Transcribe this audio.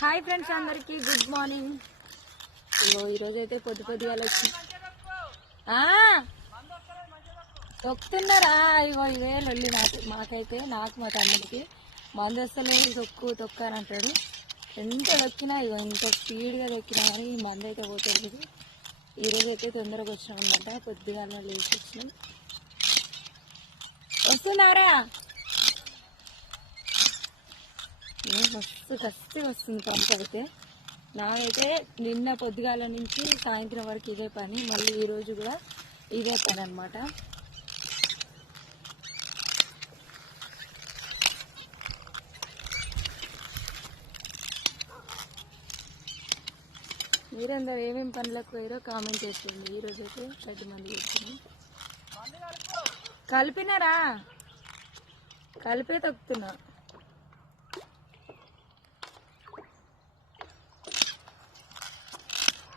Hi friends, అందరికి good morning. ఇగో ఈరోజు అయితే పొద్దుగాల వచ్చి తొక్కుతున్నారా? ఇగో ఇదే లొల్లి మాకైతే, నాకు మా తమ్ముడికి మందు వస్తలేదు, తొక్కు అని అంటాడు. ఎంత తొక్కినా ఇగో ఇంత స్పీడ్గా తొక్కినా కానీ మందు అయితే పోతుంది. ఈరోజు అయితే తొందరగా వచ్చినాం అనమాట, పొద్దుగాల లేచి వచ్చినాం. వస్తున్నారా? మస్తు కష్టంగా వస్తుంది పంపు అయితే. నాకైతే నిన్న పొద్దుగాల నుంచి సాయంత్రం వరకు ఇదే పని, మళ్ళీ ఈరోజు కూడా ఇదే పని అనమాట. మీరందరూ ఏమేమి పనులకు పోయారో కామెంట్ చేస్తుంది. ఈరోజు అయితే 10 మంది చేస్తున్నాం. కలిపినారా? కలిపే తొక్కుతున్నా.